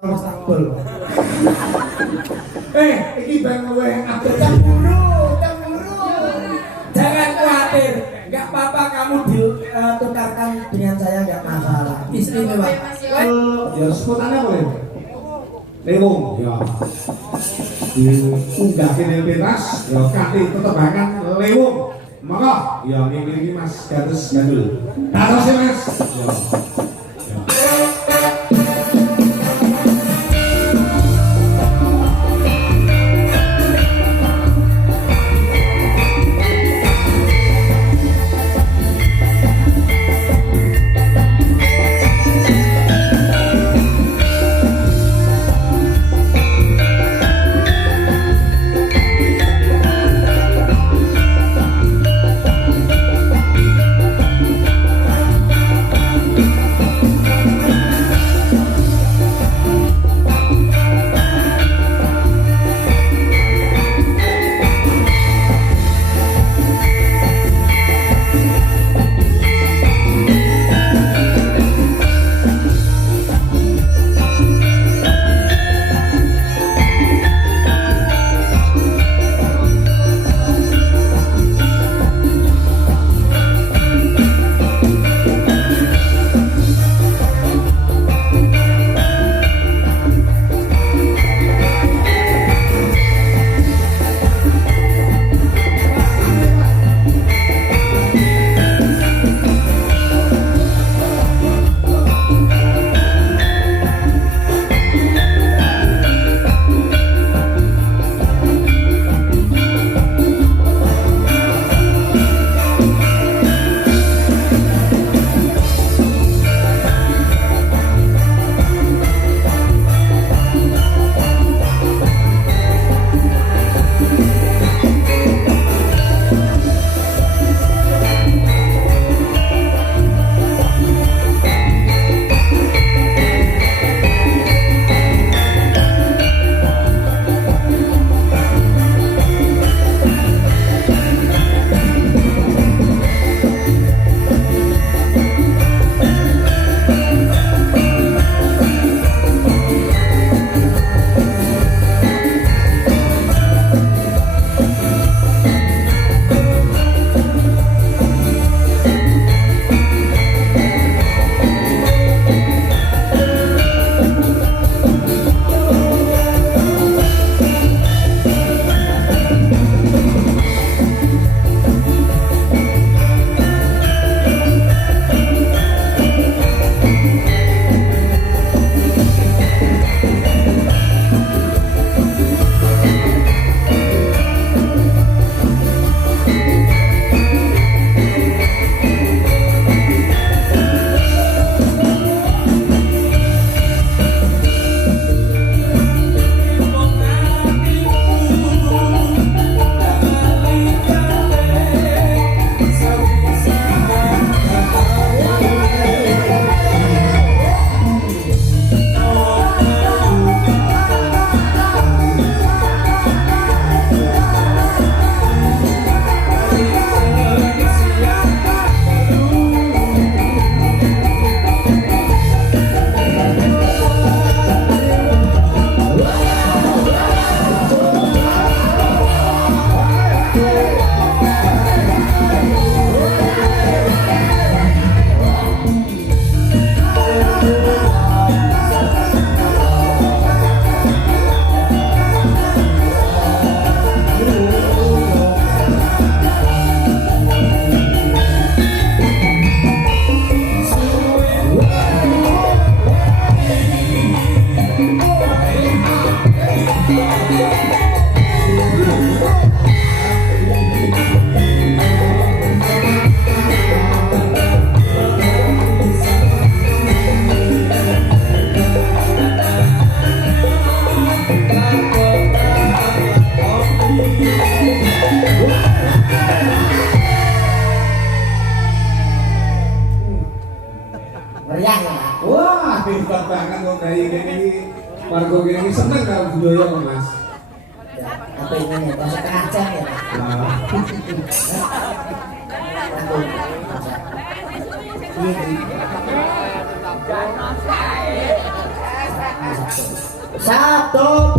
Mas Takbel. Iki bang kowe update Cemburu. Jangan khawatir, nggak apa-apa kamu ditukarkan dengan saya nggak masalah. Istimewa. ya sebutannya apa ya? Lewung ya. Diunggah ke Bebas ya kanthi tetebangan lewung. Monggo ya ini Mas Gatus Gandul. Dados ya Mas. Ya. hebat banget kok dari gini warga gini seneng kalau budaya kok Mas. Apa ini ya? Bahasa kerajaan ya? Satu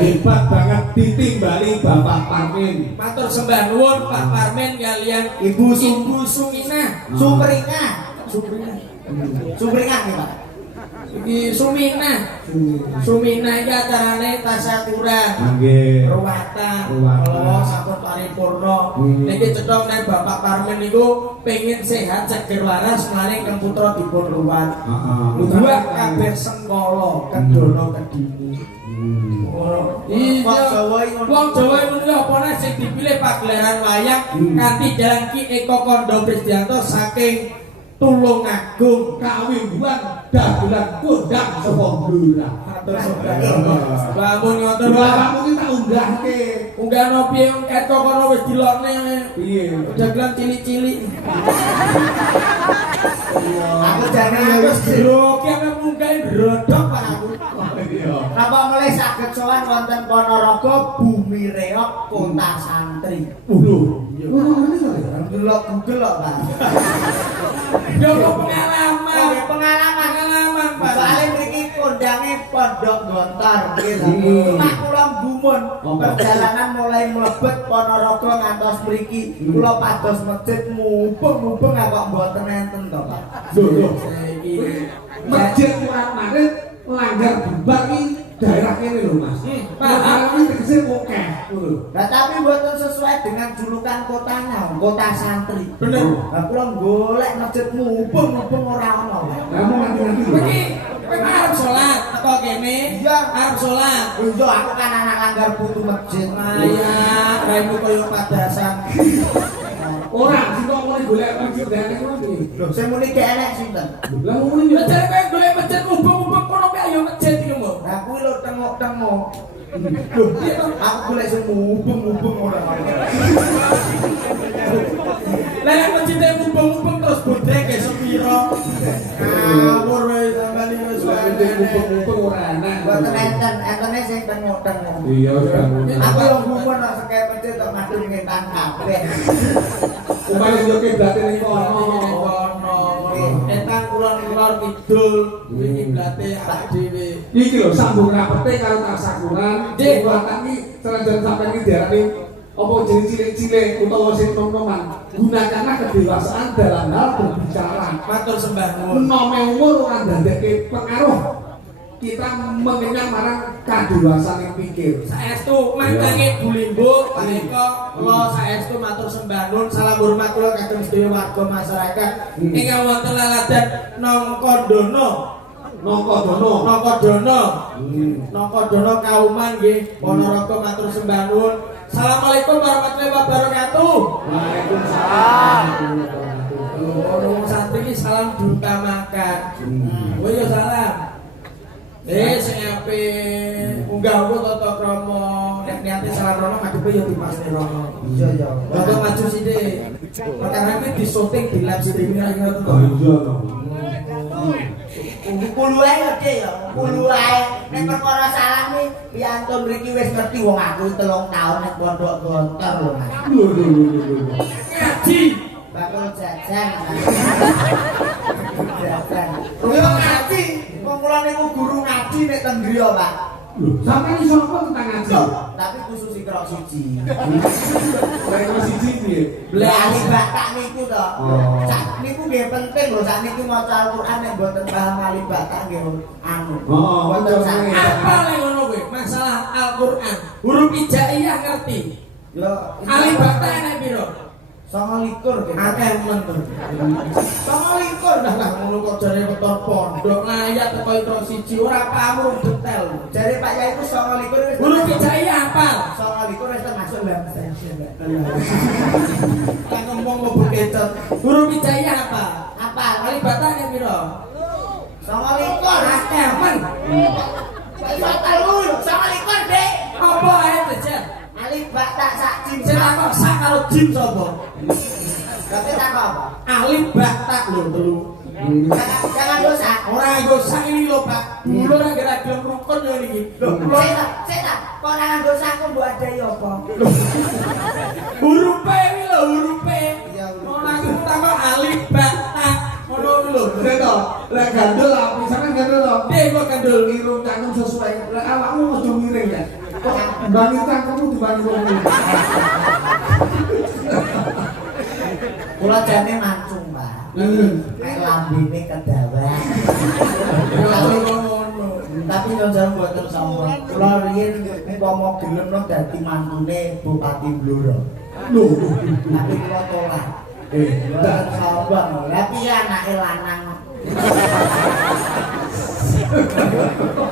hebat banget ditimbali Bapak Parmin. Matur sembah nuwun Pak Parmin kalian Ibu Sumina. Sumringah. Sumringah nih Pak. Iki Sumina iki acarane tasyakuran. Nggih. Ruwatan. Kalau sampun paripurna. Niki cethok nek Bapak Parmin niku pengin sehat seger waras maring kang putra dipun ruwat. Dua kabeh sengkala kedono kedini. Iya, wong Jawa ini apa nih sing dipilih pagelaran wayang kanthi dalang Ki Eko Kondo Prisdianto saking Tulungagung Kawimbuan dagelan kondang saka Blora. Matur sembah. Bangun ngoten wae. Bapakmu ki tak unggahke. Unggahno piye wong Eko kono wis dilokne. Piye? Dagelan cilik-cilik. Aku jane ya wis Lho, ki ame munggahe rodok Pak aku. Iya. Napa mulai saged sowan wonten Ponorogo Bumi Reok Kota Santri. Lho, ini kali. Delok Google kok, Pak. Yo pengalaman. Pengalaman, Pak. Soale mriki kondange Pondok Gontor nggih. Pak kula gumun perjalanan mulai mlebet Ponorogo ngantos mriki kula pados masjid mubeng-mubeng kok mboten enten to, Pak. Lho, Saiki masjid Murat Marit Langgar Bembang iki daerah kene lho, Mas. Pak, iki tegese akeh ngono. Nah, tapi mboten sesuai dengan julukan kotanya, kota santri. bener. Lah kula golek masjid mubeng-mubeng ora ono. Lah mau nanti Iki kowe arep salat teko kene? Iya. Arep salat. Yo aku kan anak langgar butuh masjid. Aya, raimu koyo padasan. ora sing kok mulai golek masjid daerah kono iki. Lho, sing muni ki enek sinten? Lah ngomong Ya jare kowe golek masjid mubeng-mubeng kono kowe ayo masjid iki lho. Lah kuwi lho tengok-tengok. Lho, piye to? Aku golek sing mubeng-mubeng ora ono. Lah nek masjid mubeng-mubeng terus bodrek e sepiro? Ngawur wae sampeyan iki wis Gede mubeng-mubeng ora enak. Mboten enten, entene sing tengok-tengok. Iya, sudah. Aku yo gumun kok tok madun ngetan kabeh. Upaya yo kiblate ning kono. Etan kulon-kulon kidul kiblate awak dhewe. Iki lho sambung rapete karo tasakuran. Kekuatan iki senajan sampeyan iki diarani apa jenis cilik-cilik utawa sing nom-noman. Gunakanlah kedewasaan dalam hal berbicara. Matur sembah nuwun. Nome umur ora ndadekke pengaruh kita mengenyam marang kadewasaan yang pikir. Saestu mangkange Bulimbo panika kula saestu matur sembah nuwun salam hormat kula kagem sedaya warga masyarakat ingkang wonten laladan Nongkodono. Nongkodono Kauman nggih Ponorogo matur sembah nuwun. Assalamualaikum warahmatullahi wabarakatuh. Waalaikumsalam. Orang santri ini salam diutamakan. Oh iya salam. Sing ape unggah tata krama nek niate salam rono ngadepe ya dipasne rono. Iya ya. Rada maju sithik. Perkara iki disyuting di live streaming ae ngono to. Iya to. Kulo ae ngerti ya. Kulo ae nek perkara salam iki piantun mriki wis ngerti wong aku 3 tahun nek pondok gontor lho Mas. Lho. Ngaji. Bakal jajan. Jajan. Yo ngaji. Wong kula niku guru ngaji nek teng griya, Pak. Lho, sampeyan iso apa tentang ngaji? Tapi khusus ikrok siji. Ikrok siji piye? Beli batak niku to. Oh. Sak niku nggih penting lho, sak niku maca Al-Qur'an nek mboten paham ali batak nggih anu. Oh, Mboten sak. Apa le ngono kowe? Masalah Al-Qur'an. Huruf hijaiyah ngerti. Yo Ali bata enek piro? 29 Akeh men to. 29 Lah ngono kok jare weton pondok ngayat teko itu siji ora pamur detail. jare Pak Yai ku 29 wis. Huruf hijaiyah apal. 29 wis termasuk dalam sensi. Kan ngomong mau kecot. Huruf hijaiyah apa? Apa? Ali bata enek piro? 29 Akeh men. Wis telu 29 Dek. Apa ae jajan? Ali batak sak jim. Sing takok sak karo jim sapa? Tapi tak apa? Alif batak lho telu. Jangan dosa. Ora nggo sak ini lho Pak. Dulu ora gara gelem rukun yo niki. Lho, Saya kok nang dosa aku mbok adahi apa? hurufe iki lho hurufe. Iya, hurufe. Ora utama alif batak. Ngono lho. Seto, lek gandul api sampeyan gandul lho. Piye kok kandul? Irung cangkem sesuai. Lek awakmu ojo miring ya. Kok bangun cangkemmu dibanding wong liya. Kula jane mancung, Pak. Nek lambene kedawan. Tapi njonjol mboten sombong. Kula riyen umpama gelem no dadi mantune Bupati Blora. Lho. Tapi kula tolak. Mboten sombong. Lah piye anake lanang?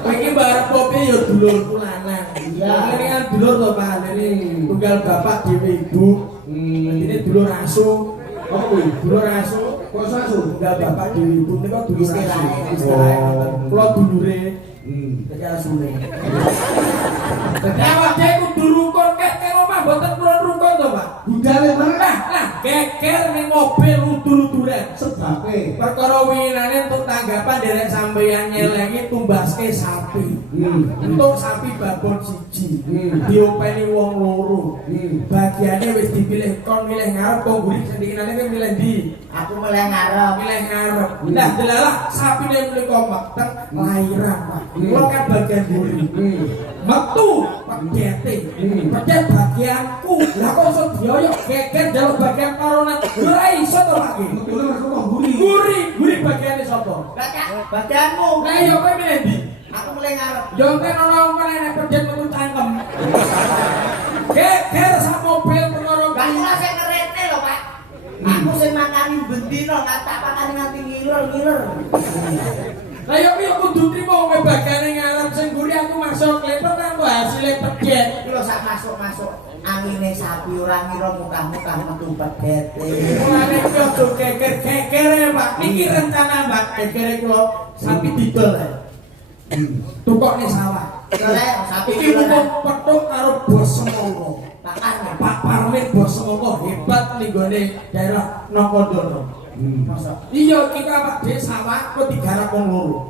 Iki barep kopi yo dulurku lanang. Iya. Ini kan dulur to Pak. Ini tunggal bapak dhewe ibu. Ini dulur asu. Apa kuwi? Dulur asu. Kok sasu? Tunggal bapak dhewe ibu nika dulur asu. Istilahnya. Kula dulure. Iki asune. Awak dhewe kudu rukun kek omah mboten purun rukun to Pak. Budale mana? Lah geger ning mobil udur-uduran. Sebabe. Perkara winginane untuk tanggapan derek sampeyan nyelengi tumbaske sapi. Untuk sapi babon siji. Diopeni wong loro. Bagiane wis dipilih kon milih ngarep kok guri sendikane kowe milih ndi? Aku mulai ngarep. Milih ngarep. Nah, delalah sapine menika meteng lairan, Pak. Kula kan bagian guri. Metu pegete. Pedet bagianku. Lah kok iso dioyok geger jaluk bagian karonan. Ora iso to, Pak. Metune mergo kok guri. Guri bagiane sapa? Bagianmu. Lah yo kowe milih ndi? Aku mulai ngarep. Yo kan ana wong nek pedet metu cangkem. Geger sak mobil perkara Lah kula sing ngerete lho, Pak. Aku sing makani bendino tak pakani nganti ngiler-ngiler. Lah yo kudu trimo kowe bagane ngarep sing guri aku masuk lepet aku hasilé pedet. Iki lho sak masuk-masuk angine sapi ora ngira mutah-mutah metu pedete. Mulane iki ojo geger-gegere Pak. Niki rencana Mbak gegere kula sapi didol. Tukokne sawah. Lek sapi Iki hukum petuk karo bos semangka. Pak Parmin bos semangka hebat ning gone daerah Nongkodono. Iya kita Pak Dek sawah kok digarap wong loro.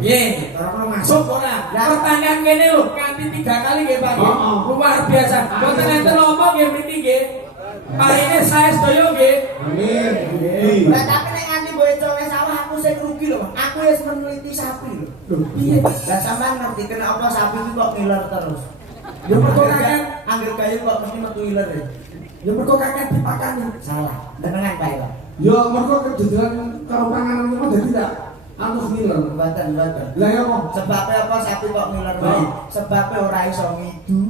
Piye? Ora masuk ora? Pertanyaan kene lho, nganti 3 kali nggih Pak. Luar biasa. Mboten enten ngomong nggih mriki nggih. Paine saya sedaya nggih. Amin. Lah tapi nek nganti bocone sawah aku sing rugi lho. Aku wis meneliti sapi lho. Piye? Lah sampean ngerti kenapa sapi iki kok ngiler terus? Ya mergo kakek Angger kayu kok mesti metu ngiler ya. ya mergo kakek dipakani. Salah. Tenengan Pak ya. Ya mergo kedudukan karo panganan itu dadi tidak antus ngiler. Mboten. Lah ya kok Sebabnya apa sapi kok ngiler wae? Sebabnya ora iso ngidu.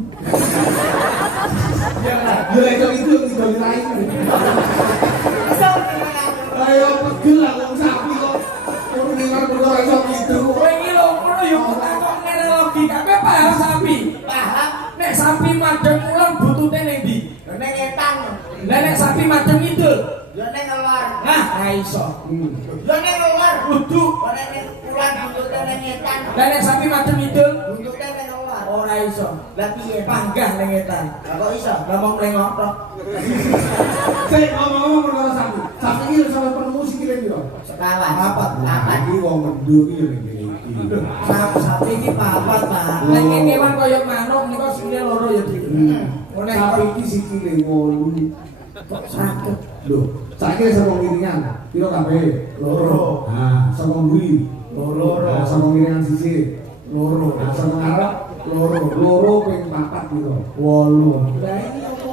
ya itu ngidoli lain. Iso tenengan. Ayo pegel lah wong sapi kok. Ora ngiler ora iso gitu. Kowe iki lho ngono ya kok ngene logika. Kowe paham sapi? Paham? Nek sapi madhep ulun butute ning ndi? Nek ngetan. Lah nek sapi madhep ngidul. Yo nek ngeluar. Nah, ra iso. Yo nek ngeluar. Kudu. Nek nek pulang buntute nek ngetan. Lah nek sapi madhep ngidul, Buntute nek ngeluar. ora iso. Lah piye? Panggah ning etan. Lah kok iso? Ngomong nengok tok. Sik ngomong perkara sapi. Sapi iki sampe penemu sikile piro? Sekawan. Papat. Iki wong mendung iki lho iki. Sapi iki papat, Pak. Nek kewan kaya manuk nika sikile loro ya, Dik. Ngene Sapi iki sikile 8. kok sakit. Lho, saiki saka ngiringan piro kabeh? Loro. Nah, saka mburi Loro. Nah, saka ngiringan sisi Loro. nah, saka ngarep loro ping 4 piro? 8. Lah ini opo?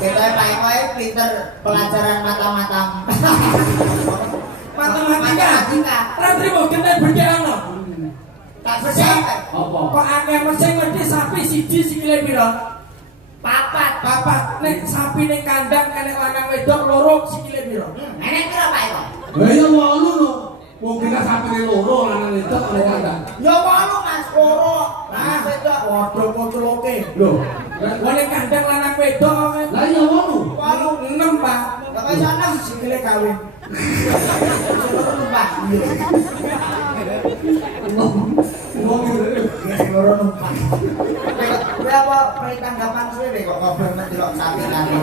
Kita Pak Eko pinter pelajaran mata-mata. Matematika. Ra trimo gene bedhano. Tak percaya. Apa? Kok akeh mesti ngerti sapi siji sikile piro? Papat. Papat. Nek sapi ning kandang kene lanang wedok loro sikile piro? Enek piro Pak Eko? Lah ya 8 lho. Wong kita sapine loro lanang wedok nek kandang. Ya 8 Mas, loro. Nah, wedok. waduh kocloke. Lho, Wong ning kandang lanang wedok kok lah ya 6, 8. Pak. Lah kok iso 6 Sikile kawin. loro numpak. Wong iki Loro numpak. Kowe apa tanggapan suwe kok ngobrol mendelok sapi karo.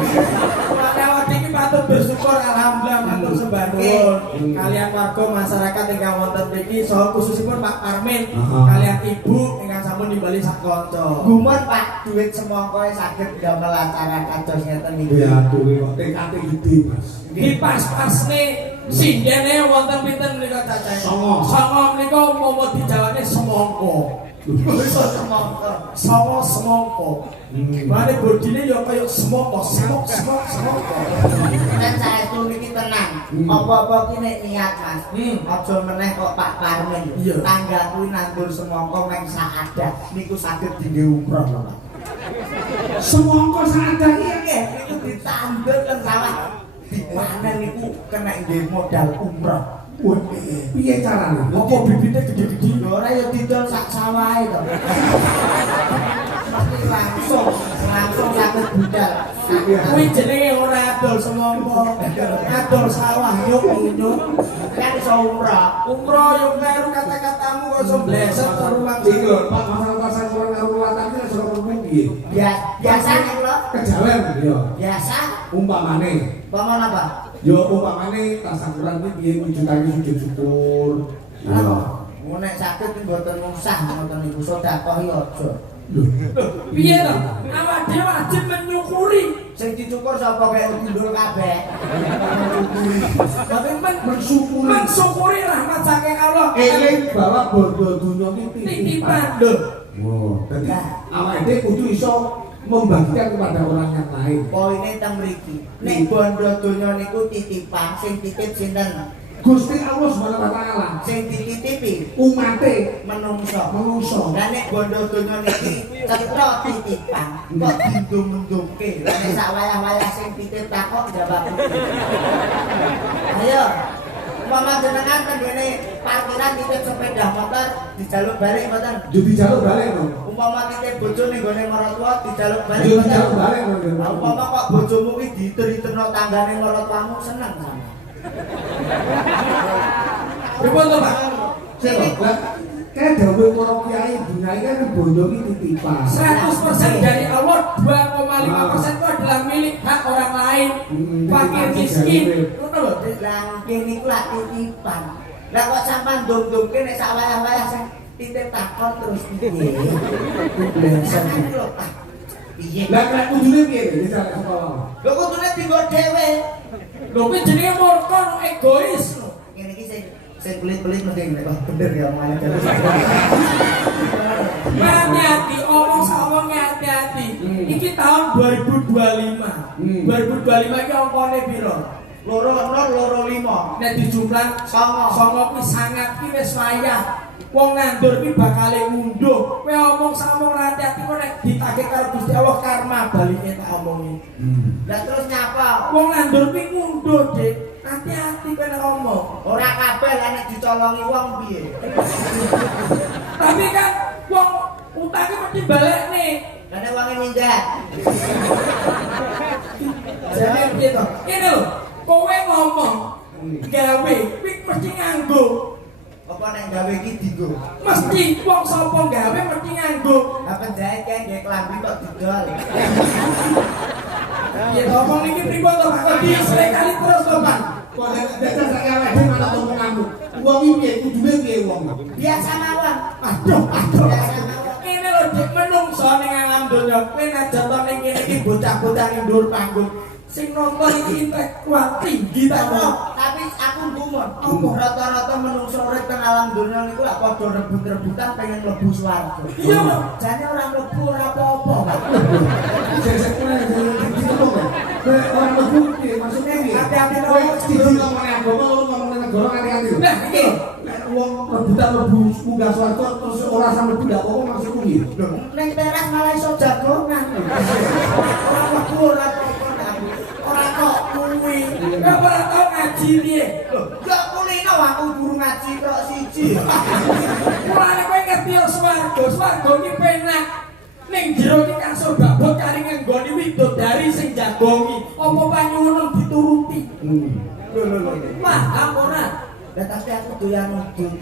Awak iki patut bersyukur alhamdulillah matur sembah nuwun kalian warga masyarakat ingkang wonten mriki saha khususipun Pak Parmin kalian Ibu ingkang sampun nimbali sak kanca. Gumun Pak, duit semongkoe saged damel acara kados ngeten iki. ya duwe kok TKT gede, Mas. Di pas-pasne sindene wonten pinten menika cacahe? Songo. Songo menika umpama dijawane semongko. Iso semongko. Songo semongko. Mane bodine ya kaya semongko, semongko. Dan saestu niki tenang. Apa-apa ki nek niat Mas. Aja meneh kok Pak Parmin. Iya. Tangga kuwi nandur semongko meng saadat niku saged dinggo umroh lho Pak. Semongko sadar iki Nggih, niku ditandur teng sawah. Dipanen niku kena nggih modal umroh. Wah, piye carane? Apa bibitnya gede-gede? Lho ora ya didol sak sawahe to. Mesti langsung saged budal. Kuwi jenenge ora adol semongko, adol sawah yo nyuk. Kan iso umroh. Umroh yo karo kata-katamu kok iso bleset rumah Iki lho, Pak pasang-pasang kurang karo latane wis ora perlu piye. Biasa nek kula Kejawen yo. biasa Umpamane, pamon apa? yo umpamane tasakuran iki piye wujudane sujud syukur. Yo. Nek saged mboten usah ngoten niku sedekah yo aja. Lho, Piye to? Awak dhewe wajib menyukuri. Sing dicukur sapa kaya gundul kabeh. Tapi mensyukuri. mensyukuri rahmat saking Allah. Eling bahwa bondo dunya iki Titipan lho. Wow, jadi awake dhewe kudu iso membagikan kepada orang yang lain. Poine teng mriki. Nek bondo donya niku titipan sing titip sinten? Gusti Allah Subhanahu wa taala Sing dititipi umate menungso. menungso. Lah nek bondo donya niki cetha titipan kok dindung-ndungke. Lah nek sak wayah-wayah sing titip takok jawab. Ayo. Umpama jenengan tenggene parkiran titip sepeda motor dijaluk balik mboten? Jadi jalur balik no. Umpama titip bojo ning gone maratuwa dijaluk balik Jadi mboten? jalur balik no. Lah umpama kok bojomu kuwi diter-iterno tanggane maratuwamu seneng sampe. Pripun to, Pak? Kayak dawuh para kiai dunyai kan bondo iki titipan. 100% dari Allah, 2,5% itu adalah milik hak orang lain. Fakir miskin. Ngono lho, Dik. Lah kene iku lak titipan. Lah kok sampean ndung-ndungke nek sak wayah-wayah sing titip takon terus piye? Biasa iki lho, Pak. Piye? Lah nek kudune piye desa sekolah? Lho kudune dienggo dhewe. Lho kuwi jenenge murka egois lho. Ngene iki sing pelit-pelit mesti nek bener ya omongane terus. Hati-hati, omong sama hati-hati. Iki tahun 2025. 2025 iki angkane piro? Loro 5. Nek dijumlah songo ki sangat ki wis wayah. Wong nandur ki bakal ngunduh. Kowe omong sama hati-hati kok nek ditagih karo Gusti Allah karma balike tak omongi. Lah terus nyapa? Wong nandur ki ngunduh, Dik. Hati-hati kowe nek ngomong. Ora kabeh lah nek dicolongi wong piye. Tapi kan wong utange mesti balekne. Lah nek wonge minggat. Jadi piye to? Ngene lho, kowe ngomong gawe kuwi mesti nganggo. Apa nek gawe iki dienggo? Mesti wong sapa gawe mesti nganggo. Lah penjahit kae nggih klambi kok didol. Ya ngomong iki pripun to Pak? Kok sekali terus to Pak? Kok desa sak awake malah ngomong kamu. Wong iki piye kudune piye wong? Biasa mawon. Aduh. Biasa mawon. Ini lho Dik menungso ning alam donya. Kowe najan to ning kene iki bocah-bocah ning dhuwur panggung. Sing nonton iki intelektual tinggi ta kok. Tapi aku gumun. Rata-rata menungso urip teng alam donya niku lak padha rebut-rebutan pengen mlebu swarga. Iya, Pak. Jane ora mlebu ora apa-apa, Pak. Sesek kowe ngomong. Kowe ora mlebu piye maksudnya piye? Hati-hati to. Kowe siji ngomongin agama loro ngomongin negara hati-hati. Nah, iki Nek wong rebutan mlebu munggah swarga terus ora sampe mlebu ndak apa maksudku piye? Lho, ning teras malah iso jagongan. Ora mlebu ora apa-apa. Ora kok kuwi. kowe ora tau ngaji piye? Lho, gak kulino aku guru ngaji tok siji. Mulane kowe ngerti yo swarga iki penak. Ning jero iki kasur babot kari nggoni widodari sing jagongi. Apa panyuwun dituruti? Lho. Paham ora? Lah tapi aku doyan mudun.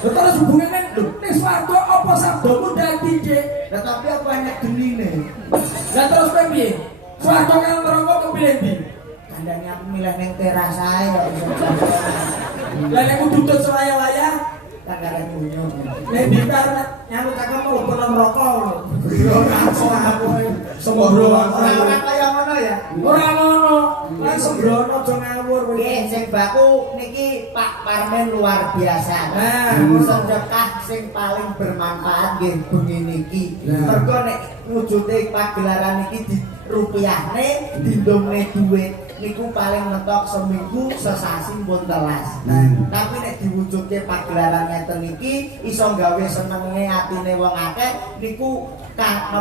Terus hubungane ning swarga apa sabdamu dadi, Dik? Lah tapi apa enek genine? Lah terus kowe piye? Swarga karo neraka kepilih ndi? Kandangnya aku milih ning teras ae kok iso jagongan. Lah nek kudu tutut wayah-wayah, Tanggaran bunyo. nek dikar nyanu cakep mau kono neraka. Yo langsung aku sembrono. Ora kaya ngono ya. Ora ngono. Lah sembrono aja ngawur kowe. Nggih, sing baku niki Pak Parmen luar biasa. Nah, sedekah sing paling bermanfaat nggih bengi niki. Nah. Mergo nek wujude pagelaran iki dirupiahne, dindongne dhuwit niku paling mentok seminggu sesasi pun telas. Tapi nek diwujudke pagelaran ngeten iki iso gawe senenge atine wong akeh niku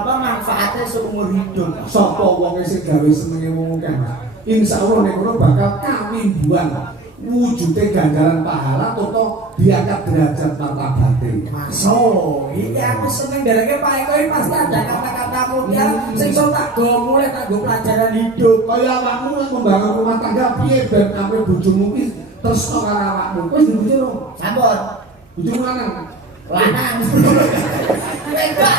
manfaate seumur hidup. Sapa wong sing gawe senenge wong akeh Mas? Insyaallah nek ngono bakal kawimbuan. Wujude ganjaran pahala toto diangkat derajat martabate. Masuk. Iki aku seneng dereke Pak Eko iki pasti ada kata-kata mulia sing iso tak go mulai tak go pelajaran hidup. Kaya awakmu nek membangun rumah tangga piye ben ampe bojomu ki tresno karo awakmu. Wis dibojo. Sampun. Bojomu lanang. Lanang. Wedok.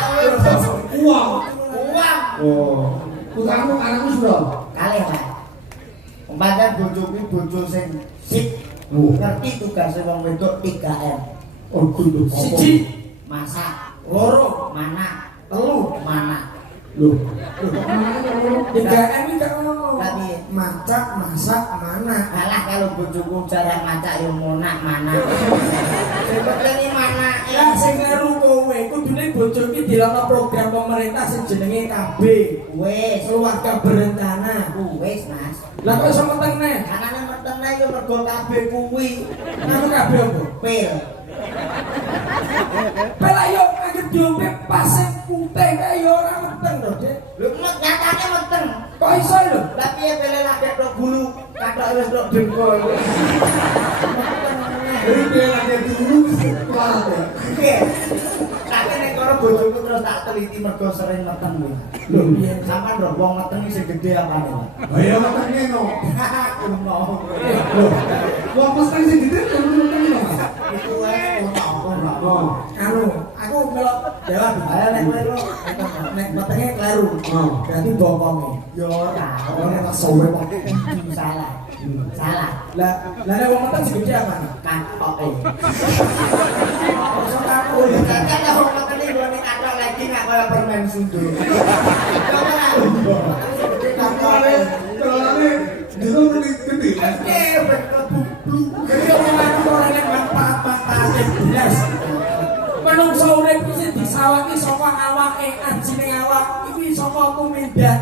Uang. Uang. Oh. Putramu anakmu sudah. Kalih, Pak. Umpamane bojo kuwi bojo sing sip. Ngerti tugasé wong wedok 3M. Oh, kudu. Siji, Masak, loro, mana, telu, mana. Loh. 3M iki gak ngono. Tapi Masak, masak, mana? kalah kalau bojoku jarang masak yo monak mana. Sing penting mana Ya sing kleru kowe, kudune bojo iki dilono program pemerintah sing jenenge KB. wis, Keluarga berencana. wis Mas. Lah kok iso metene? Kanane metene yo mergo kabeh kuwi Anu kabeh apa? pil. Pela yo anggere diombe pas sing putih kae yo ora meteng to, Dik. Lho nyatane meteng. Kok iso lho? Lah piye pile lagi tok bulu, katok wis tok dengkul. Jadi dia lagi dulu kelar ya. Nggih. Tapi nek karo bojoku terus tak teliti mergo sering meteng kuwi. Lho, Piye sampean lho wong meteng sing gedhe apane? ayo matangnya no. Kuno. Loh, wong mesti sing gede kan matangnya no. Iku wae kuno. Oh. Anu, aku melok jawab. Ayo nek kowe lho Nek metenge kleru. Oh. Berarti bokonge. yo ora. Ora tak sowe kok. Salah. Salah. Lah nek wong meteng sing gede apa? Kan oke. Iso kaku. Kan lah wong meteng iki ngene kathok lagi nggak kaya permen sundo. Kelane dino muni gede. Oke, betul bublu. Jadi omongan ora nek manfaat-manfaate blas. Menungso urip iki disawati saka awake, anjine awak iki saka kumindah.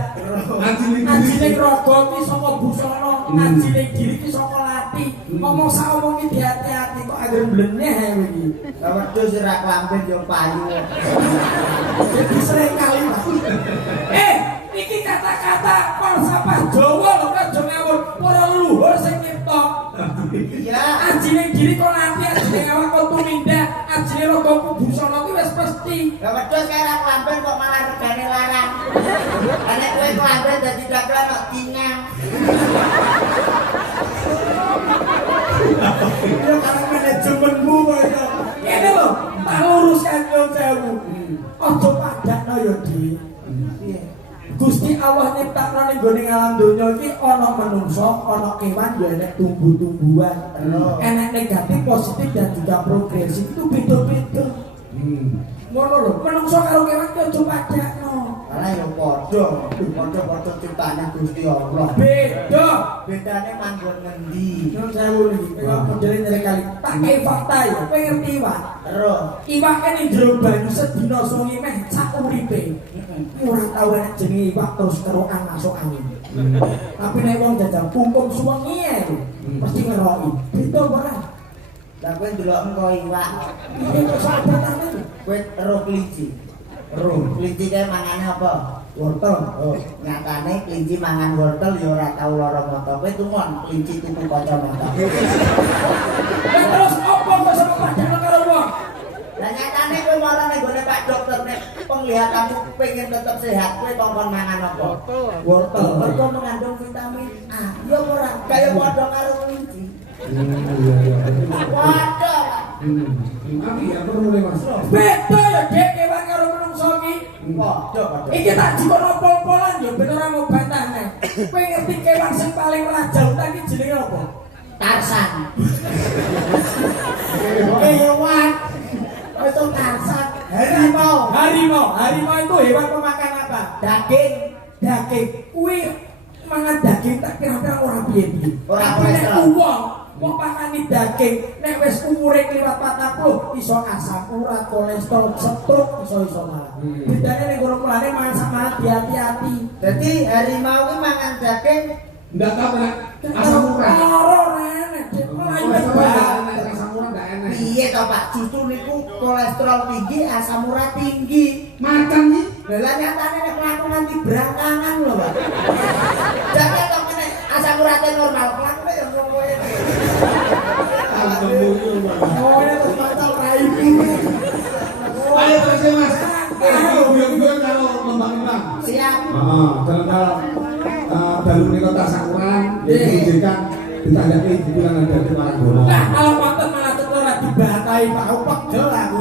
Anjine raga iki saka busana, anjine diri iki saka lati. Ngomong sak omong iki hati-hati kok anggere bleneh ae iki. Wedhus ora klamben yo payu. Jadi sering kali iki kata-kata falsafah Jawa lho aja ngawur para leluhur sing nyipta. Iya, Anjine diri kok lati, anjine awak kok tumindak, anjine raga busana iki wis mesti. lah wedhus kaya ora klamben kok malah regane larang. Nek kowe klamben dadi dagelan kok tinang. Ya karena manajemenmu kok itu. Ini lho, tak luruskan nyuwun sewu. Aja padakno ya, Dik. Gusti Allah nyiptakno ning gone alam donya iki ana manungsa, ana kewan, ya enek tumbuh-tumbuhan. Enek negatif, positif dan juga progresif itu beda-beda. Ngono lho, manungsa karo kewan iki aja padakno. Karena yo padha ciptane Gusti Allah. Beda. Bedane manggon ngendi? Nyuwun sewu niki, kaya modele nyere kali. Tak kei fakta ya, kowe ngerti iwak. Terus Iwak kan ning jero banyu sedina sungi meh sak uripe. Ora tau enek jenenge iwak terus kerokan masuk angin. Tapi nek wong jajal pungkung suwengi ae mesti ngeroki. Beda ora? lah kowe ndelok engko iwak, Iki kok sahabatan kowe ero kelinci. Kelinci kae mangane apa? wortel. Oh, nyatane kelinci mangan wortel ya ora tau lara mata. Kowe tumon kelinci tuku kacamata. Terus opo kok sama padakno karo wong? Lah nyatane kowe marang ning gone Pak Dokter nek penglihatanmu pengen tetep sehat, kowe kongkon mangan apa? Wortel. Mergo mengandung vitamin A. Ya ora kaya padha karo kelinci. Padha. Tapi ya perlu mulai Mas. Beda ya Dek kewan karo menungso iki. Padha. Iki tak dikono pol-polan ya ben ora mau bantah nek. Kowe ngerti kewan sing paling rajal ta iki jenenge apa? Tarsan. Kewan. Itu Tarsan. Harimau itu hewan pemakan apa? Daging. Kuwi mangan daging tak kira-kira ora piye-piye. Ora Tapi nek kolesterol. wong mau pakani daging nek wis umure kliwat 40 iso asam urat, kolesterol, stroke iso malah. Bedane nek ora mulane mangan sama hati-hati. Jadi harimau ki mangan daging Enggak tahu nek asam urat. Ora enek. Melayu Asam urat enggak enak. piye to Pak? Justru niku kolesterol tinggi, asam urat tinggi. Makan nih. Lah nyatane nek mlaku nganti brangkangan lho, Pak. Jadi kok nek asam uratnya normal, mlakune ya ngono wae. Oh ya terus pacal raimu. Ayo terus ya Mas. Ayo kalau lembang-lembang. Siap. Dalam dalu menika tasakuran diizinkan ditandai dibilang ada di Maranggono. Nah, kalau konten malah tetep ora dibatai Pak pegel aku.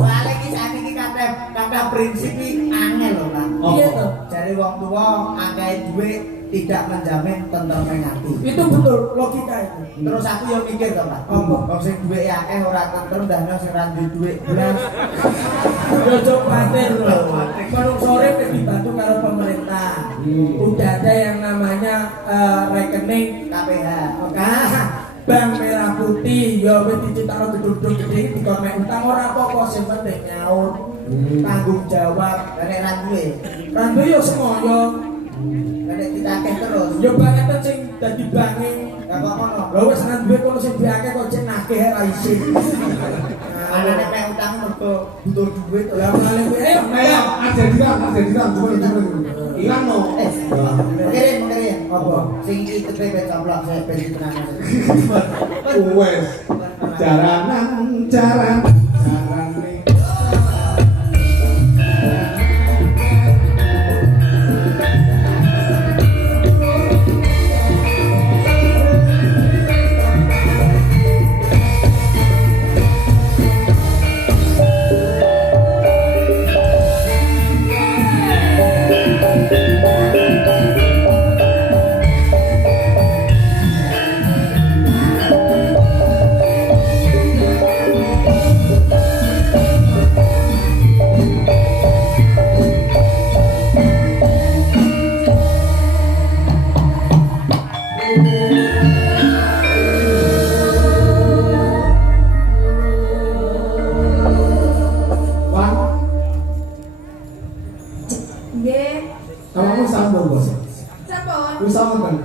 Soale iki sakniki kata prinsip iki angel lho, Pak. Iya to. Jare wong tuwa akeh duit tidak menjamin tentreme hati. Itu betul logika itu. Terus aku yo mikir to, Pak. Apa? Wong sing duwe akeh ora tentrem dahno sing ra duwe duit blas. Yo cobatin lho. Menung sore dibantu karo pemerintah. Udah ada yang namanya rekening KPH. Bank Merah Putih, ya wis diciptakno gedung-gedung gede iki dikon mek utang ora apa-apa sing penting nyaur. Tanggung jawab. Nek ra duwe, Randu yo semoyo. nek kita akeh terus. Yo banget sing dadi banging. Gak kok ngono. Lha wis nang duwe kono sing diakeh kok cek nakeh ra isin. Anane mek utang mergo butuh duit. Lah male kuwi ayo Ayo, ada dirang, cuma hilang no. Kirim. Apa? Sing iki tepe coplok saya ben tenan. Wes, jaranan nih. Kamu sambung bos. Sampun. Lu sambung kan?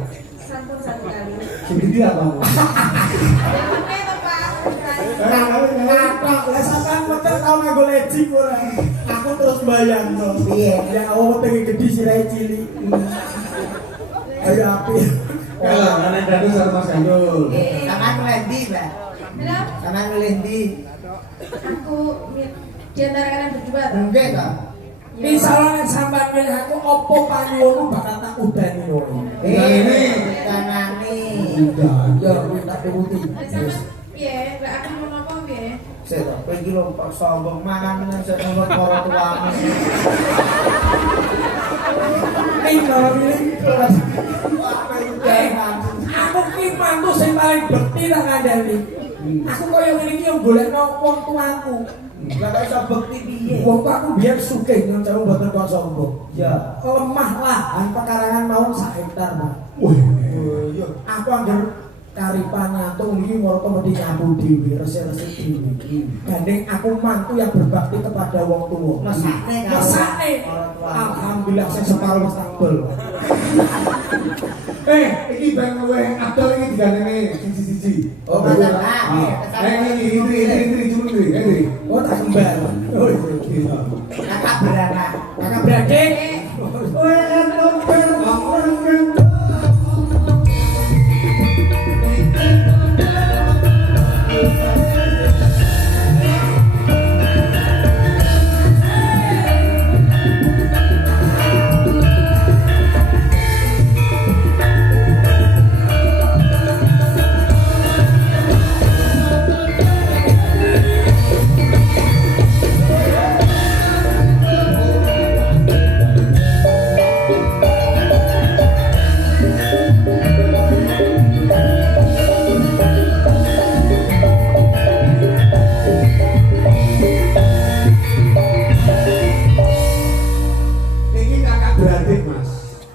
Sampun satu kali. Sendiri apa? Ya pakai to, Pak. Ngapa? Lah sampean meter tau nganggo lejik ora? Aku terus bayangno. Piye? Ya Allah pengen gede sirahe cilik. Ayo api. Karena dari sama Mas Gandul. Sampean ngendi, Mbak? Belum. Sampean ngendi? Aku di antara kalian berdua tuh. Nggih to. Misalnya sampean milih aku opo panyuwunmu bakal tak udani wae. Ini. Kanane. Ya kuwi tak turuti. Sama piye? Mbak aku mau apa piye? Sik to, kowe iki lho kok sombong mangan nang sik nomor para tuamu. Aku ki mantu sing paling bekti tak ngandani. Aku koyo ngene iki yo golekno wong tuaku. Lah kok iso bekti piye? Wong tuaku biyen sugih nang jauh mboten kok sombong. Ya. Lemah lahan pekarangan mau sak hektar, Pak. Yo. Aku anggar karipan nyatung iki mereka mesti nyapu dhewe, resik-resik dhewe. Gandeng aku mantu yang berbakti kepada wong tuwa. Mesakne karo Mesakne. orang tua. Alhamdulillah sing separuh wis tak bel. Iki bang kowe Abdul iki digandene siji-siji. Oh, betul. mantap. Ini cuma ini. Oh tak kembar. Oh iya. Kakak beranak. Kakak beradik. Ini kakak beradik Mas.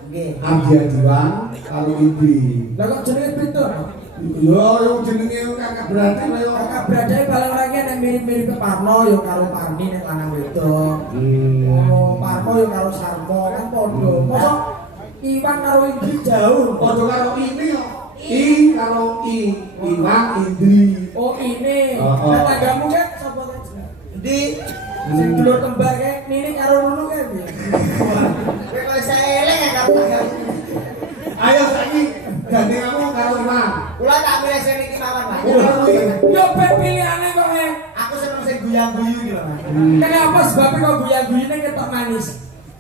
Nggih. Ardia Diwan karo Indi. Lah kok jenenge beda? Yo yang jenenge kakak beradik lah yo. Kakak beradik paling lagi yang mirip-mirip ke Parno yo karo Parni nek lanang wedok. Oh, Parno yo karo Sarmo kan padha. Mosok Iwan karo Indri jauh. Padha karo ini yo. I karo Iwan Indri. Oh ini. Oh. Tetanggamu kan sapa kan? Di Sing dulur kembar kayak Nini karo Nunu kan ya. kowe kok iso eleng ya kamu. Ayo saiki ganti kamu karo Iwan. Kula tak milih sing iki mawon, Pak. Yo ben pilihane kok ya. Aku seneng sing guyang-guyu iki lho, Mas. Kenapa sebabnya kok guya-guyine ketok manis?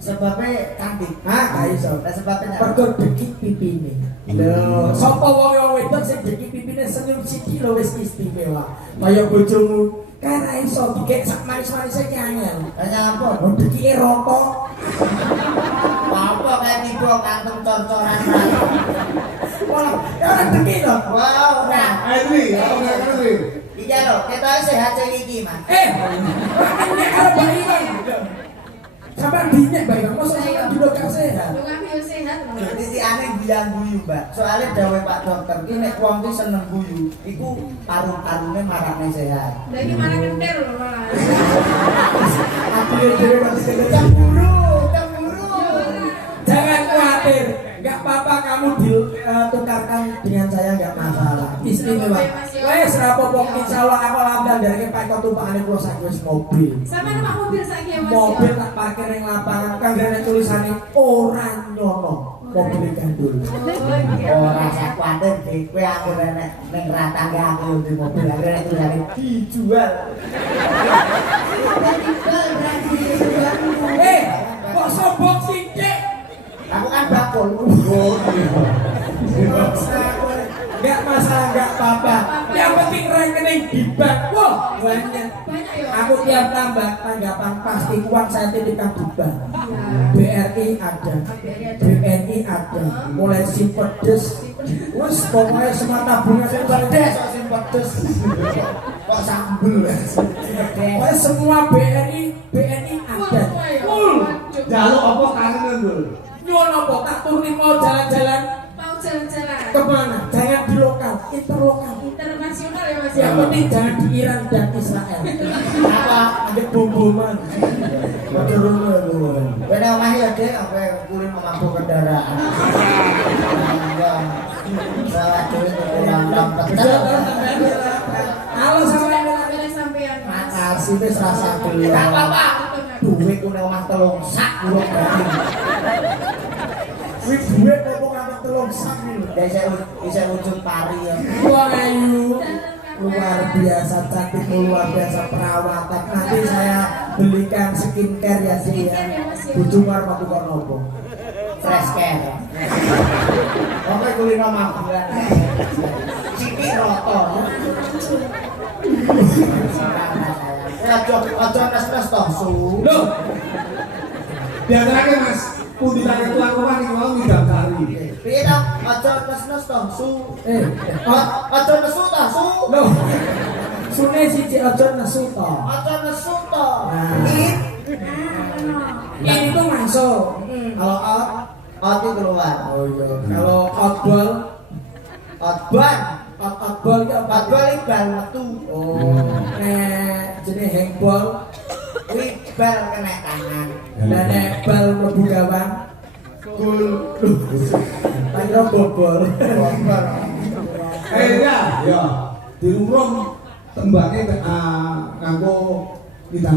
Sebabnya cantik. Ah, gak iso. Lah sebabnya Pergo dekik pipine. Lho, sapa wong wedok sing dekik pipine senyum sithik lho wis istimewa. Kaya bojomu kan ra iso dikek sak manis-manise ki angel. Hanya apa? Wong dekike rokok. Apa kayak tiba kantung cor-coran. Wah, ya ora dekik to. Wow, nah. Ayo Indri, aku nggak ngerti. Iya lho, kita sehat sing iki, Mas. Nek karo Mbak Iwan. Sampai dinyek Mbak Iwan, mosok sampean dulu gak sehat. Lu kan yo sehat lho. Jadi si aneh guyang-guyu, Mbak. Soalnya dawuh Pak Dokter, ki nek wong ki seneng guyu, iku paru-parune marakne sehat. Lah iki malah kentir lho malah. Aku dhewe masih Cemburu, cemburu. Jangan khawatir, nggak apa-apa kamu ditukarkan dengan saya nggak masalah. Istimewa. Wes rapopo insya Allah aku lamban dari Pak Kau tumpakane kula saiki wis mobil. Sama numpak mobil saiki ya Mas. Mobil tak parkir ning lapangan kang dene tulisane ora nyono. Mobil gandul. Ora sak kuwatir iki kowe aku nek ning ratangga aku di mobil akhirnya tulisane dijual. Kok sombong sithik? Aku kan bakul. Enggak masalah, enggak apa-apa. Yang penting rekening di bank. Wah, banyak. Banyak ya. Aku tiap tambah tanggapan pasti uang saya titipkan di bank. BRI ada, BNI ada, mulai simpedes. Wes pokoknya semua tabungan simpedes, simpedes. Kok sambel. Pokoknya semua BNI ada. Full. Jaluk apa kangen Dul? Nyuwun apa tak turunin mau jalan-jalan Mau jalan-jalan. kemana? Jangan di lokal, interlokal. Internasional ya Mas. Yang penting jangan di Iran dan Israel. Apa? Ada bom-boman. Turun dulu. Beda omah ya dek, apa kulit memampu kendaraan. Salah duit kurang dapat. Halo sampean. Sampai sampean Mas. Makasih wis rasa dulu. Gak apa-apa. Duit ku nek omah telung sak kulo berarti. Wih duit kok ora telung sak lho. Bisa wujud pari ya. Wah ayu. Luar biasa cantik, luar biasa perawatan. Nanti saya belikan skincare ya sih ya. Bujumar aku kok nopo. Fresh care. Oke kulino mampuan. Siki roto. Aja nes-nes toh su. Loh. Diantaranya Mas, pundi tangan tuan rumah ini mau ngidam sari. Piye to? Aja nes-nes toh su. Aja nesu toh su. Loh. Sune siji aja nesu to. Aja nesu toh. Ini tuh masuk. Kalau out itu keluar. Oh iya. Kalau outball, Outban. outball itu apa? Outbal iki bal metu. Oh, jenis handball. Kuwi bal kena tangan. Dan bal mlebu gawang. Gol. Tanpa bobol. Ya, di rumah tembaknya nganggo ngidam